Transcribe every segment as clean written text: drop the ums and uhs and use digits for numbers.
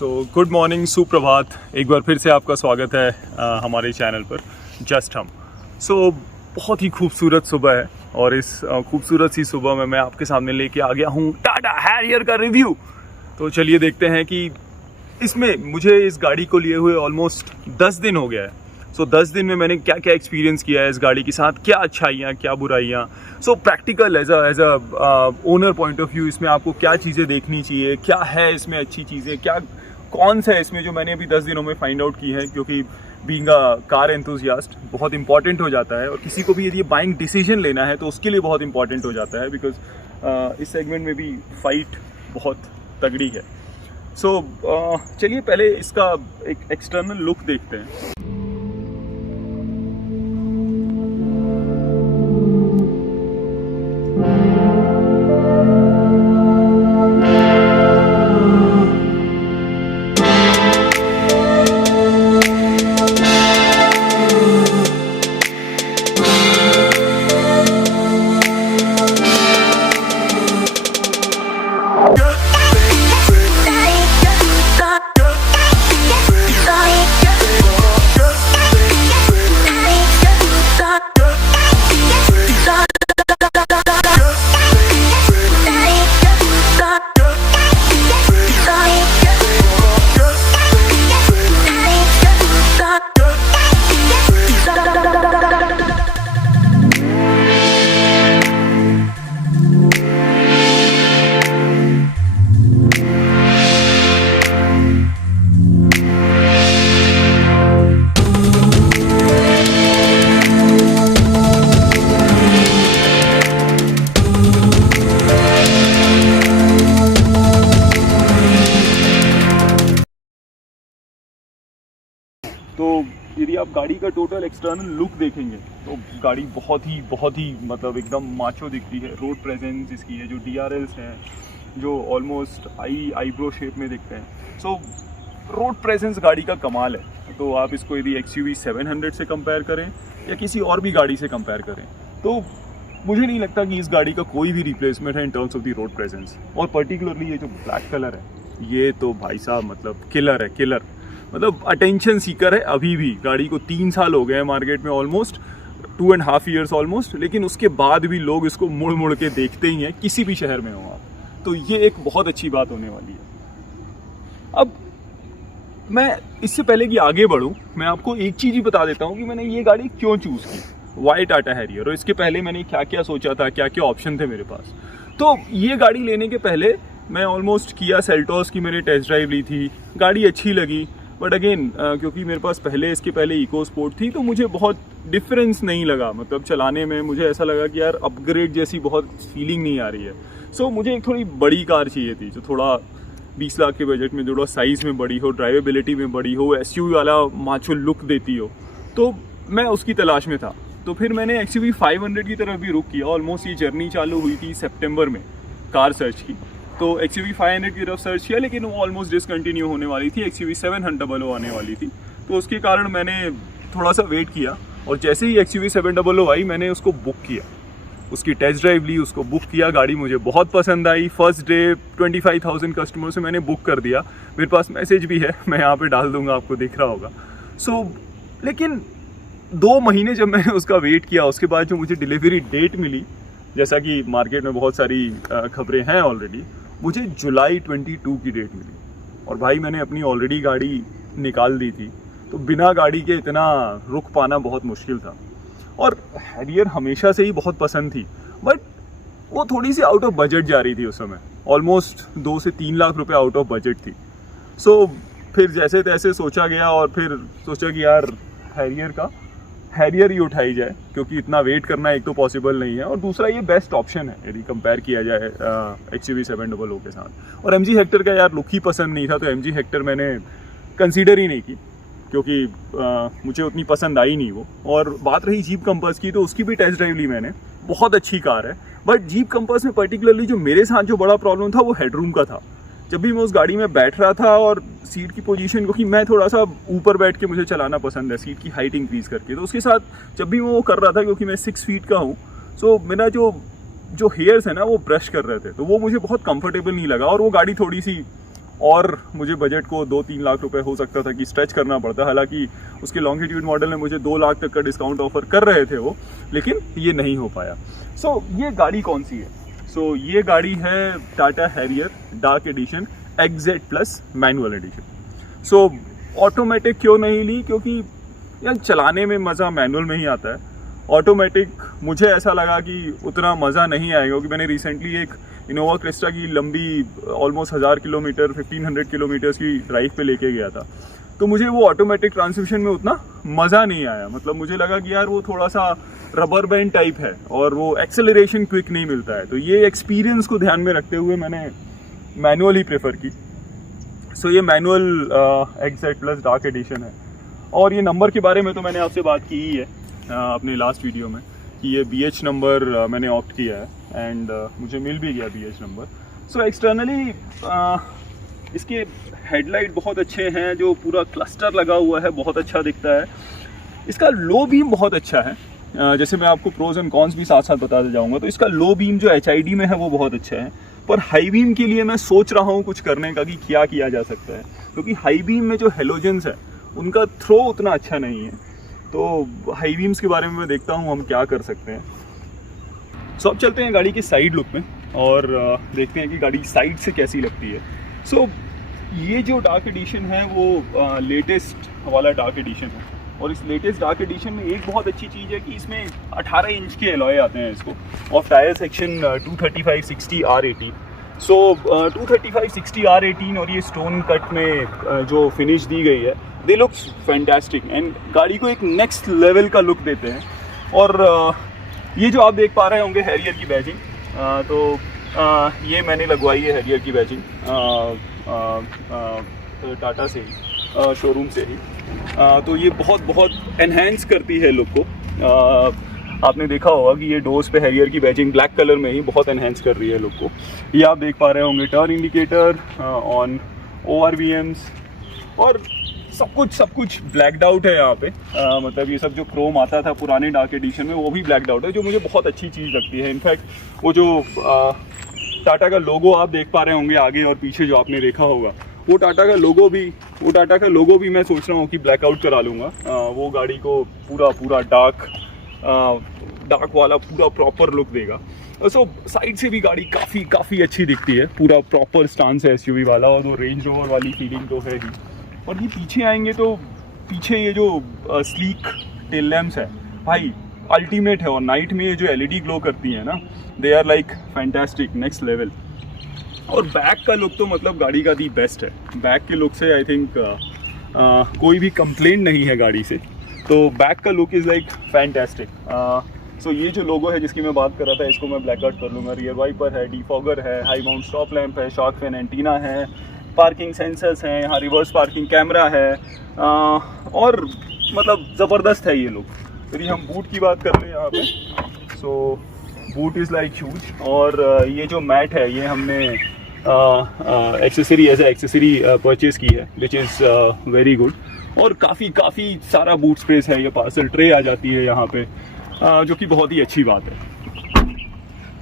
Good morning, सुप्रभात। एक बार फिर से आपका स्वागत है हमारे चैनल पर जस्ट हम। बहुत ही खूबसूरत सुबह है और इस खूबसूरत सी सुबह में मैं आपके सामने लेके आ गया हूँ टाटा हैरियर का रिव्यू। तो चलिए देखते हैं कि इसमें मुझे इस गाड़ी को लिए हुए ऑलमोस्ट 10 दिन हो गया है। 10 दिन में मैंने क्या क्या एक्सपीरियंस किया है इस गाड़ी के साथ, क्या अच्छाइयाँ क्या बुराइयाँ। Practical as a owner point of view इसमें आपको क्या चीज़ें देखनी चाहिए, क्या है इसमें अच्छी चीज़ें, क्या कौन सा है इसमें जो मैंने अभी 10 दिनों में फाइंड आउट की है। क्योंकि बीइंग अ कार एंथुसियास्ट बहुत इंपॉर्टेंट हो जाता है और किसी को भी यदि बाइंग डिसीजन लेना है तो उसके लिए बहुत इंपॉर्टेंट हो जाता है, बिकॉज इस सेगमेंट में भी फाइट बहुत तगड़ी है। चलिए पहले इसका एक एक्सटर्नल लुक देखते हैं। तो यदि आप गाड़ी का टोटल एक्सटर्नल लुक देखेंगे तो गाड़ी बहुत ही मतलब एकदम माचो दिखती है। रोड प्रेजेंस इसकी है, जो DRLs हैं जो ऑलमोस्ट आईब्रो शेप में दिखते हैं। रोड प्रेजेंस गाड़ी का कमाल है। तो आप इसको यदि XUV 700 से कंपेयर करें या किसी और भी गाड़ी से कंपेयर करें तो मुझे नहीं लगता कि इस गाड़ी का कोई भी रिप्लेसमेंट है in terms of the road presence. और पर्टिकुलरली ये जो ब्लैक कलर है ये तो भाई साहब मतलब किलर है, किलर मतलब अटेंशन सीकर है। अभी भी गाड़ी को 3 साल हो गए हैं मार्केट में, ऑलमोस्ट 2.5 years ऑलमोस्ट, लेकिन उसके बाद भी लोग इसको मुड़ मुड़ के देखते ही हैं किसी भी शहर में हो आप। तो ये एक बहुत अच्छी बात होने वाली है। अब मैं इससे पहले कि आगे बढ़ूं मैं आपको एक चीज़ ही बता देता हूं कि मैंने ये गाड़ी क्यों चूज़ की, वाई टाटा हैरियर, और इसके पहले मैंने क्या क्या सोचा था, क्या क्या ऑप्शन थे मेरे पास। तो ये गाड़ी लेने के पहले मैं ऑलमोस्ट किया सेल्टोस की मैंने टेस्ट ड्राइव ली थी, गाड़ी अच्छी लगी। बट अगेन क्योंकि मेरे पास इसके पहले इको स्पोर्ट थी तो मुझे बहुत डिफरेंस नहीं लगा, मतलब चलाने में मुझे ऐसा लगा कि यार अपग्रेड जैसी बहुत फीलिंग नहीं आ रही है। मुझे एक थोड़ी बड़ी कार चाहिए थी जो थोड़ा 20 लाख के बजट में थोड़ा साइज़ में बड़ी हो, ड्राइवेबिलिटी में बड़ी हो, SUV वाला माचो लुक देती हो। तो मैं उसकी तलाश में था। तो फिर मैंने XUV 500 की तरफ भी रुख किया। ऑलमोस्ट ये जर्नी चालू हुई थी सितंबर में कार सर्च की, तो XUV 500 की तरफ सर्च किया, लेकिन वो ऑलमोस्ट डिसकंटिन्यू होने वाली थी। XUV 700 आने वाली थी, तो उसके कारण मैंने थोड़ा सा वेट किया। और जैसे ही XUV 700 आई मैंने उसको बुक किया, उसकी टेस्ट ड्राइव ली, उसको बुक किया। गाड़ी मुझे बहुत पसंद आई। फर्स्ट डे 25,000 कस्टमर से मैंने बुक कर दिया। मेरे पास मैसेज भी है, मैं यहाँ पे डाल दूंगा, आपको दिख रहा होगा। लेकिन 2 महीने जब मैंने उसका वेट किया, उसके बाद जो मुझे डिलीवरी डेट मिली, जैसा कि मार्केट में बहुत सारी खबरें हैं ऑलरेडी, मुझे जुलाई 22 की डेट मिली। और भाई मैंने अपनी ऑलरेडी गाड़ी निकाल दी थी, तो बिना गाड़ी के इतना रुक पाना बहुत मुश्किल था। और हैरियर हमेशा से ही बहुत पसंद थी, बट वो थोड़ी सी आउट ऑफ बजट जा रही थी उस समय। ऑलमोस्ट 2 से 3 लाख रुपए आउट ऑफ बजट थी। फिर जैसे तैसे सोचा गया और फिर सोचा कि यार हैरियर ही उठाई जाए, क्योंकि इतना वेट करना एक तो पॉसिबल नहीं है और दूसरा ये बेस्ट ऑप्शन है यदि कंपेयर किया जाए XUV 700 के साथ। और MG हेक्टर का यार लुक ही पसंद नहीं था, तो MG हेक्टर मैंने कंसीडर ही नहीं की, क्योंकि मुझे उतनी पसंद आई नहीं वो। और बात रही जीप कंपास की, तो उसकी भी टेस्ट ड्राइव ली मैंने, बहुत अच्छी कार है। बट जीप कंपास में पर्टिकुलरली जो मेरे साथ जो बड़ा प्रॉब्लम था वो हेडरूम का था। जब भी मैं उस गाड़ी में बैठ रहा था और सीट की पोजीशन, क्योंकि मैं थोड़ा सा ऊपर बैठ के मुझे चलाना पसंद है, सीट की हाइट इंक्रीज़ करके, तो उसके साथ जब भी मैं वो कर रहा था, क्योंकि मैं 6 फीट का हूँ, सो मेरा जो हेयर्स है ना वो ब्रश कर रहे थे, तो वो मुझे बहुत कंफर्टेबल नहीं लगा। और वो गाड़ी थोड़ी सी और मुझे बजट को 2-3 लाख रुपए हो सकता था कि स्ट्रेच करना पड़ता। हालांकि उसके लॉन्गिट्यूड मॉडल में मुझे 2 लाख तक का डिस्काउंट ऑफर कर रहे थे वो, लेकिन ये नहीं हो पाया। सो ये गाड़ी कौन सी है? सो ये गाड़ी है Tata Harrier dark edition XZ+ manual edition. So automatic क्यों नहीं ली? क्योंकि यार चलाने में मज़ा मैनुअल में ही आता है। ऑटोमेटिक मुझे ऐसा लगा कि उतना मज़ा नहीं आएगा, क्योंकि मैंने रिसेंटली एक इनोवा क्रिस्टा की लंबी ऑलमोस्ट 1000 किलोमीटर 1500 किलोमीटर्स की ड्राइव पे लेके गया था, तो मुझे वो ऑटोमेटिक ट्रांसमिशन में उतना मज़ा नहीं आया। मतलब मुझे लगा कि यार वो थोड़ा सा रबर बैंड टाइप है और वो एक्सेलरेशन क्विक नहीं मिलता है। तो ये एक्सपीरियंस को ध्यान में रखते हुए मैंने मैनुअल ही प्रेफर की। सो ये मैनुअल XZ+ डार्क एडिशन है। और ये नंबर के बारे में तो मैंने आपसे बात की ही है अपने लास्ट वीडियो में कि ये BH नंबर मैंने ऑप्ट किया है एंड मुझे मिल भी गया BH नंबर। सो एक्सटर्नली इसके हेडलाइट बहुत अच्छे हैं, जो पूरा क्लस्टर लगा हुआ है बहुत अच्छा दिखता है। इसका लो बीम बहुत अच्छा है, जैसे मैं आपको प्रोज एंड कॉन्स भी साथ साथ बताते जाऊंगा। तो इसका लो बीम जो HID में है वो बहुत अच्छा है, पर हाई बीम के लिए मैं सोच रहा हूँ कुछ करने का कि क्या किया जा सकता है, क्योंकि हाई बीम में जो हेलोजेंस है उनका थ्रो उतना अच्छा नहीं है। तो हाई बीम्स के बारे में मैं देखता हूँ हम क्या कर सकते हैं। सो अब चलते हैं गाड़ी के साइड लुक में और देखते हैं कि गाड़ी साइड से कैसी लगती है। सो ये जो डार्क एडिशन है वो लेटेस्ट वाला डार्क एडिशन है, और इस लेटेस्ट डार्क एडिशन में एक बहुत अच्छी चीज़ है कि इसमें 18 इंच के एलॉय आते हैं इसको, और टायर सेक्शन 235/60 R18। सो 235/60 R18 और ये स्टोन कट में जो फिनिश दी गई है, दे लुक्स फैंटास्टिक एंड गाड़ी को एक नेक्स्ट लेवल का लुक देते हैं। और ये जो आप देख पा रहे होंगे हैरियर की बैजिंग, तो ये मैंने लगवाई है हैरियर की बैजिंग टाटा से ही, शोरूम से ही। तो ये बहुत एनहेंस करती है लुक को। आपने देखा होगा कि ये डोर्स पे हैरियर की बैजिंग ब्लैक कलर में ही बहुत एनहेंस कर रही है लुक को। ये आप देख पा रहे होंगे टर्न इंडिकेटर ऑन ORVMs, और सब कुछ ब्लैक्ड आउट है यहाँ पे। मतलब ये सब जो क्रोम आता था पुराने डार्क एडिशन में वो भी ब्लैक्ड आउट है, जो मुझे बहुत अच्छी चीज़ लगती है। इनफैक्ट वो जो टाटा का लोगो आप देख पा रहे होंगे आगे और पीछे जो आपने देखा होगा, वो टाटा का लोगो भी मैं सोच रहा हूँ कि ब्लैकआउट करा लूँगा। वो गाड़ी को पूरा डार्क वाला पूरा प्रॉपर लुक देगा। सो साइड से भी गाड़ी काफ़ी अच्छी दिखती है, पूरा प्रॉपर स्टांस है SUV वाला, और वो रेंज रोवर वाली फीलिंग तो है ही। और ये पीछे आएंगे तो पीछे ये जो स्लीक टेल लैम्प्स है भाई अल्टीमेट है, और नाइट में ये जो LED ग्लो करती है ना, they are like fantastic, next level. और बैक का लुक तो मतलब गाड़ी का दी बेस्ट है। बैक के लुक से आई थिंक कोई भी कंप्लेंट नहीं है गाड़ी से, तो बैक का लुक इज़ लाइक फैंटास्टिक। सो ये जो लोगो है जिसकी मैं बात कर रहा था, इसको मैं ब्लैक आउट कर लूँगा। रियर वाइपर है, डिफॉगर है, हाई माउंट स्टॉप लैंप है, शॉक फैन एंटीना है, पार्किंग सेंसर्स हैं, यहाँ रिवर्स पार्किंग कैमरा है, और मतलब ज़बरदस्त है ये लुक। यदि हम बूट की बात कर लें यहाँ पे, सो बूट इज़ लाइक ह्यूज। और ये जो मैट है ये हमने एक्सेसरी परचेज की है, विच इज़ वेरी गुड। और काफ़ी सारा बूट स्पेस है, ये पार्सल ट्रे आ जाती है यहाँ पे, जो कि बहुत ही अच्छी बात है।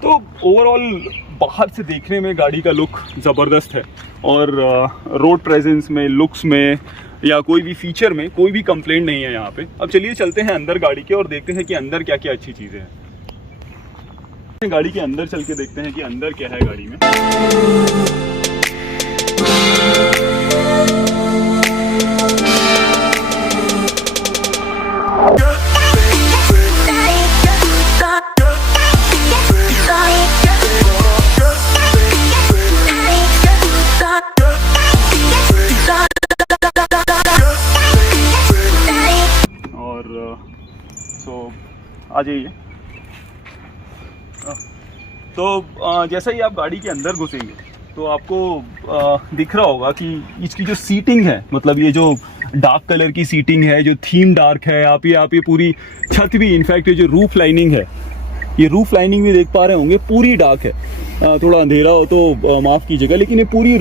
तो ओवरऑल बाहर से देखने में गाड़ी का लुक ज़बरदस्त है, और रोड प्रेजेंस में, लुक्स में, या कोई भी फीचर में कोई भी कंप्लेंट नहीं है यहाँ पे। अब चलिए चलते हैं अंदर गाड़ी के और देखते हैं कि अंदर क्या क्या अच्छी चीज़ें हैं। गाड़ी के अंदर चल के देखते हैं कि अंदर क्या है गाड़ी में। आ जाइए। तो जैसे ही आप गाड़ी के अंदर घुसेंगे तो आपको दिख रहा होगा कि इसकी जो सीटिंग है, मतलब ये जो डार्क कलर की सीटिंग है, जो थीम डार्क है। आप ये पूरी छत भी, इनफैक्ट ये जो रूफ लाइनिंग है, ये रूफ लाइनिंग भी देख पा रहे होंगे, पूरी डार्क है। थोड़ा अंधेरा हो तो माफ़ कीजिएगा, लेकिन ये पूरी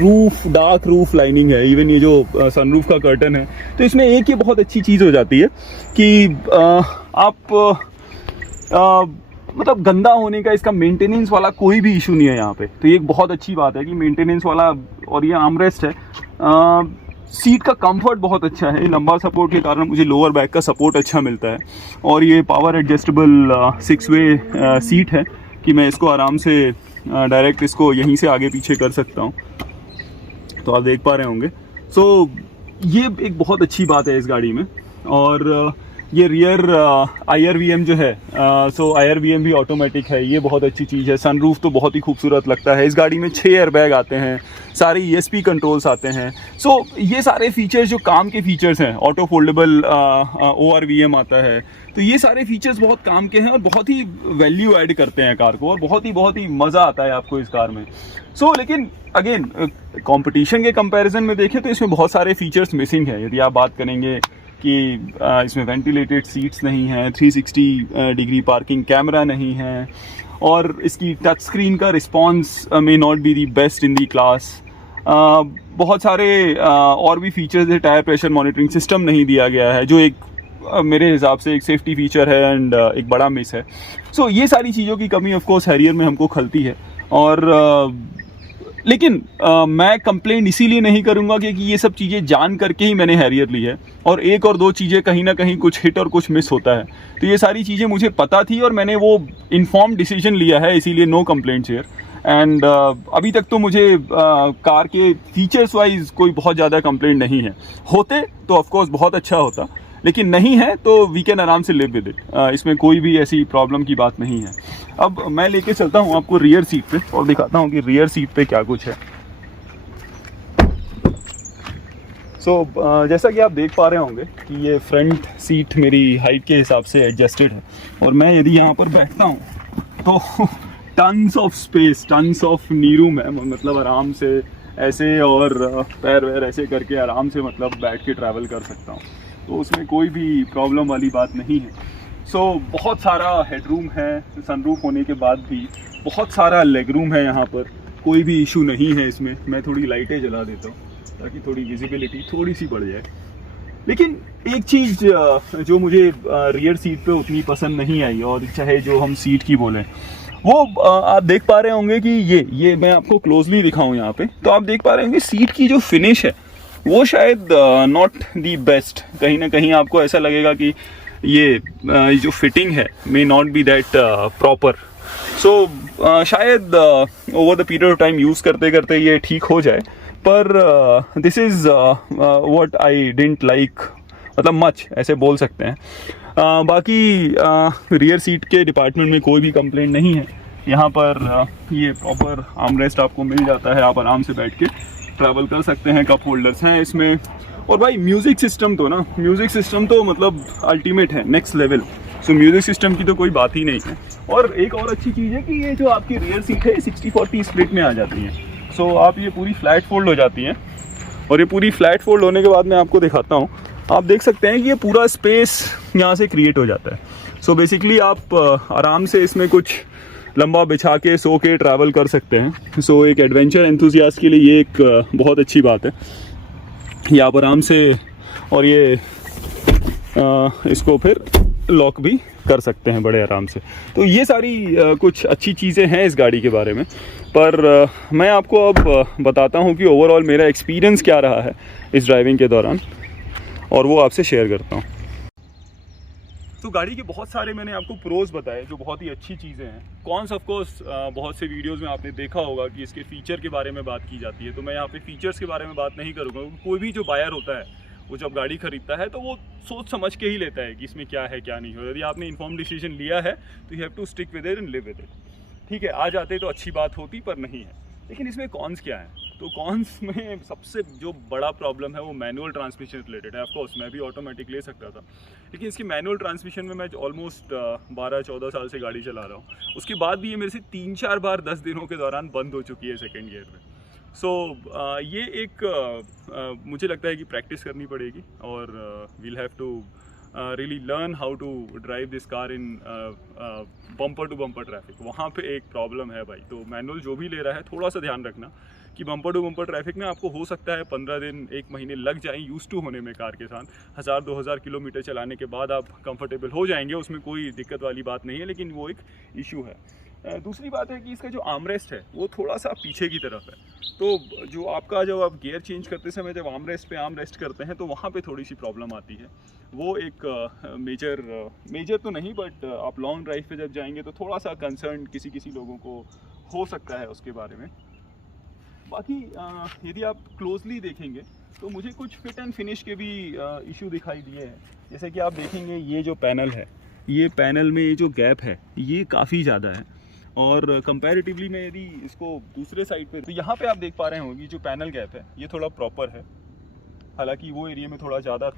डार्क रूफ लाइनिंग है। इवन ये जो सनरूफ का कर्टन है, तो इसमें एक ये बहुत अच्छी चीज़ हो जाती है कि आप मतलब गंदा होने का, इसका मेंटेनेंस वाला कोई भी इशू नहीं है यहाँ पे। तो ये एक बहुत अच्छी बात है कि मेंटेनेंस वाला और ये आर्मरेस्ट है। सीट का कंफर्ट बहुत अच्छा है, लंबा सपोर्ट के कारण मुझे लोअर बैक का सपोर्ट अच्छा मिलता है। और ये पावर एडजस्टेबल 6 वे सीट है कि मैं इसको आराम से डायरेक्ट इसको यहीं से आगे पीछे कर सकता हूँ, तो आप देख पा रहे होंगे। सो ये एक बहुत अच्छी बात है इस गाड़ी में। और ये रियर IRVM जो है, सो IRVM भी ऑटोमेटिक है, ये बहुत अच्छी चीज़ है। सनरूफ तो बहुत ही खूबसूरत लगता है। इस गाड़ी में 6 एयरबैग आते हैं, सारे ESP कंट्रोल्स आते हैं। सो ये सारे फीचर्स जो काम के फीचर्स हैं, ऑटो फोल्डेबल ORVM आता है, तो ये सारे फीचर्स बहुत काम के हैं और बहुत ही वैल्यू ऐड करते हैं कार को, और बहुत ही मज़ा आता है आपको इस कार में। सो लेकिन अगेन कंपटीशन के कंपैरिजन में देखें तो इसमें बहुत सारे फीचर्स मिसिंग है। यदि आप बात करेंगे कि इसमें वेंटिलेटेड सीट्स नहीं हैं, 360 डिग्री पार्किंग कैमरा नहीं है, और इसकी टच स्क्रीन का response may not be the best in the class. बहुत सारे और भी फीचर्स है, टायर प्रेशर मॉनिटरिंग सिस्टम नहीं दिया गया है, जो एक मेरे हिसाब से एक सेफ्टी फीचर है एंड एक बड़ा मिस है। सो ये सारी चीज़ों की कमी ऑफ कोर्स हैरियर में हमको खलती है। और लेकिन मैं कंप्लेंट इसीलिए नहीं करूंगा क्योंकि ये सब चीज़ें जान करके ही मैंने हैरियर ली है, और एक और दो चीज़ें कहीं ना कहीं कुछ हिट और कुछ मिस होता है। तो ये सारी चीज़ें मुझे पता थी और मैंने वो इन्फॉर्म डिसीजन लिया है, इसीलिए नो कंप्लेंट्स हियर। एंड अभी तक तो मुझे कार के फीचर्स वाइज कोई बहुत ज़्यादा कंप्लेंट नहीं है। होते तो ऑफकोर्स बहुत अच्छा होता, लेकिन नहीं है तो वी कैन आराम से लिव विद इट। इसमें कोई भी ऐसी प्रॉब्लम की बात नहीं है। अब मैं लेके चलता हूँ आपको रियर सीट पे और दिखाता हूँ कि रियर सीट पे क्या कुछ है। सो जैसा कि आप देख पा रहे होंगे कि ये फ्रंट सीट मेरी हाइट के हिसाब से एडजस्टेड है, और मैं यदि यहाँ पर बैठता हूँ तो tons of space, tons of knee room है। मतलब आराम से ऐसे और पैर वैर ऐसे करके आराम से मतलब बैठ के ट्रैवल कर सकता हूँ, तो उसमें कोई भी प्रॉब्लम वाली बात नहीं है। सो बहुत सारा हेडरूम है, सनरूफ होने के बाद भी बहुत सारा लेग रूम है यहाँ पर, कोई भी इशू नहीं है इसमें। मैं थोड़ी लाइटें जला देता हूँ ताकि थोड़ी विजिबिलिटी थोड़ी सी बढ़ जाए। लेकिन एक चीज़ जो मुझे रियर सीट पे उतनी पसंद नहीं आई, और चाहे जो हम सीट की बोलें, वो आप देख पा रहे होंगे कि ये मैं आपको क्लोजली दिखाऊं यहाँ पे, तो आप देख पा रहे होंगे सीट की जो फिनिश है वो शायद नॉट दी बेस्ट। कहीं ना कहीं आपको ऐसा लगेगा कि ये जो फिटिंग है may not be that proper. So शायद over the period of time use करते करते ये ठीक हो जाए, पर this is what I didn't like, मतलब मच ऐसे बोल सकते हैं। बाकी रियर सीट के डिपार्टमेंट में कोई भी कंप्लेंट नहीं है। यहाँ पर ये प्रॉपर आर्मरेस्ट आपको मिल जाता है, आप आराम से बैठ के ट्रैवल कर सकते हैं। कप होल्डर्स हैं इसमें, और भाई म्यूज़िक सिस्टम तो मतलब अल्टीमेट है, next level. So music system की तो कोई बात ही नहीं है। और एक और अच्छी चीज़ है कि ये जो आपकी रियर सीट है 60-40 स्प्लिट में आ जाती है। सो आप ये पूरी फ्लैट फोल्ड हो जाती हैं, और ये पूरी फ्लैट फोल्ड होने के बाद मैं आपको दिखाता हूँ। आप देख सकते हैं कि ये पूरा स्पेस यहाँ से क्रिएट हो जाता है। सो बेसिकली आप आराम से इसमें कुछ लंबा बिछा के सो के ट्रैवल कर सकते हैं। सो एक एडवेंचर एंथुसियास्ट के लिए ये एक बहुत अच्छी बात है। ये आप आराम से, और ये इसको फिर लॉक भी कर सकते हैं बड़े आराम से। तो ये सारी कुछ अच्छी चीज़ें हैं इस गाड़ी के बारे में, पर मैं आपको अब बताता हूँ कि ओवरऑल मेरा एक्सपीरियंस क्या रहा है इस ड्राइविंग के दौरान, और वो आपसे शेयर करता हूँ। तो गाड़ी के बहुत सारे मैंने आपको प्रोज बताए जो बहुत ही अच्छी चीज़ें हैं। कॉन्स ऑफ कोर्स बहुत से वीडियोस में आपने देखा होगा कि इसके फीचर के बारे में बात की जाती है, तो मैं यहाँ पे फीचर्स के बारे में बात नहीं करूँगा। कोई भी जो बायर होता है वो जब गाड़ी खरीदता है तो वो सोच समझ के ही लेता है कि इसमें क्या है क्या नहीं हो। यदि आपने इन्फॉर्म डिसीजन लिया है तो you have to stick with it and live with it. ठीक है, आ जाते तो अच्छी बात होती, पर नहीं है। लेकिन इसमें कॉन्स क्या है? तो कॉन्स में सबसे जो बड़ा प्रॉब्लम है वो मैनुअल ट्रांसमिशन रिलेटेड है। ऑफकोर्स मैं भी ऑटोमेटिक ले सकता था, लेकिन इसकी मैनुअल ट्रांसमिशन में मैं ऑलमोस्ट 12-14 साल से गाड़ी चला रहा हूँ। उसके बाद भी ये मेरे से 3-4 बार 10 दिनों के दौरान बंद हो चुकी है सेकेंड गियर में। सो ये एक मुझे लगता है कि प्रैक्टिस करनी पड़ेगी, और we'll have to really learn how to drive this car in bumper to bumper traffic. वहाँ पे एक प्रॉब्लम है भाई। तो मैनुअल जो भी ले रहा है थोड़ा सा ध्यान रखना कि बम्पर टू बम्पर ट्रैफिक में आपको हो सकता है 15 दिन 1 महीने लग जाएं यूज़ टू होने में कार के साथ। 1000-2000 किलोमीटर चलाने के बाद आप कंफर्टेबल हो जाएंगे, उसमें कोई दिक्कत वाली बात नहीं है, लेकिन वो एक इशू है। दूसरी बात है कि इसका जो आर्मरेस्ट है वो थोड़ा सा पीछे की तरफ है, तो जो आपका जब आप गियर चेंज करते समय जब आर्मरेस्ट पे आर्म रेस्ट करते हैं तो वहाँ पे थोड़ी सी प्रॉब्लम आती है। वो एक मेजर तो नहीं, बट आप लॉन्ग ड्राइव पे जब जाएंगे तो थोड़ा सा कंसर्न किसी लोगों को हो सकता है उसके बारे में। बाकी यदि आप क्लोजली देखेंगे तो मुझे कुछ फिट एंड फिनिश के भी इशू दिखाई दिए हैं। जैसे कि आप देखेंगे ये जो पैनल है, ये पैनल में ये जो गैप है ये काफ़ी ज़्यादा है, और कंपैरेटिवली मैं यदि इसको दूसरे साइड पे, तो यहाँ पे आप देख पा रहे होंगे जो पैनल गैप है ये थोड़ा प्रॉपर है, हालांकि वो एरिया में थोड़ा ज़्यादा।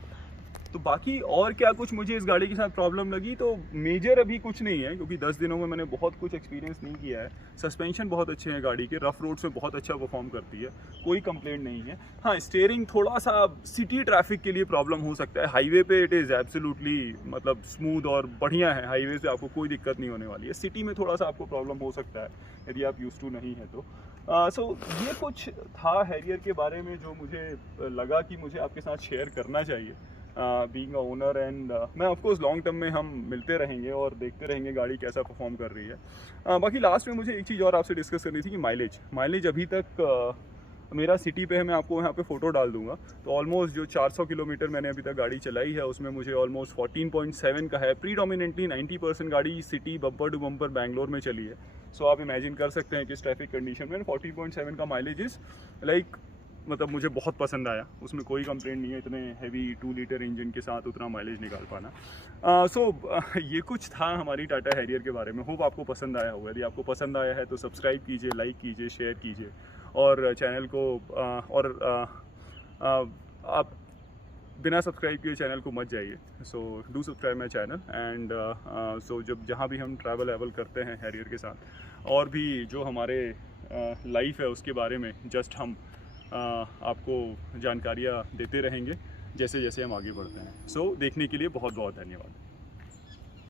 तो बाकी और क्या कुछ मुझे इस गाड़ी के साथ प्रॉब्लम लगी, तो मेजर अभी कुछ नहीं है क्योंकि 10 दिनों में मैंने बहुत कुछ एक्सपीरियंस नहीं किया है। सस्पेंशन बहुत अच्छे हैं गाड़ी के, रफ रोड्स में बहुत अच्छा परफॉर्म करती है, कोई कंप्लेंट नहीं है। हाँ, स्टीयरिंग थोड़ा सा सिटी ट्रैफिक के लिए प्रॉब्लम हो सकता है। हाईवे पे इट इज़ एब्सोल्युटली मतलब स्मूथ और बढ़िया है, हाईवे से आपको कोई दिक्कत नहीं होने वाली है। सिटी में थोड़ा सा आपको प्रॉब्लम हो सकता है यदि आप यूज टू नहीं है तो। सो ये कुछ था हैरियर के बारे में जो मुझे लगा कि मुझे आपके साथ शेयर करना चाहिए बीइंग अ ओनर। एंड मैं ऑफकोर्स लॉन्ग टर्म में हम मिलते रहेंगे और देखते रहेंगे गाड़ी कैसा परफॉर्म कर रही है। बाकी लास्ट में मुझे एक चीज़ और आपसे डिस्कस करनी थी कि माइलेज अभी तक मेरा सिटी पे है, मैं आपको यहाँ पे फ़ोटो डाल दूंगा। तो ऑलमोस्ट जो 400 किलोमीटर मैंने अभी तक गाड़ी चलाई है उसमें मुझे ऑलमोस्ट 14.7 का है। प्रीडोमिनेंटली 90% गाड़ी city bumper to bumper Bangalore में चली है। सो आप इमेजिन कर सकते हैं कि इस ट्रैफिक कंडीशन में 14.7 का माइलेज इज़ लाइक मतलब मुझे बहुत पसंद आया, उसमें कोई कंप्लेंट नहीं है। इतने हैवी 2 लीटर इंजन के साथ उतना माइलेज निकाल पाना। ये कुछ था हमारी टाटा हैरियर के बारे में। होप आपको पसंद आया होगा। यदि आपको पसंद आया है तो सब्सक्राइब कीजिए, लाइक कीजिए, शेयर कीजिए, और चैनल को आप बिना सब्सक्राइब किए चैनल को मत जाइए। So do subscribe my channel. And so जब जहाँ भी हम ट्रैवल एवल करते हैं हैरियर के साथ, और भी जो हमारे लाइफ है उसके बारे में जस्ट हम आपको जानकारियाँ देते रहेंगे जैसे जैसे हम आगे बढ़ते हैं। सो देखने के लिए बहुत बहुत धन्यवाद।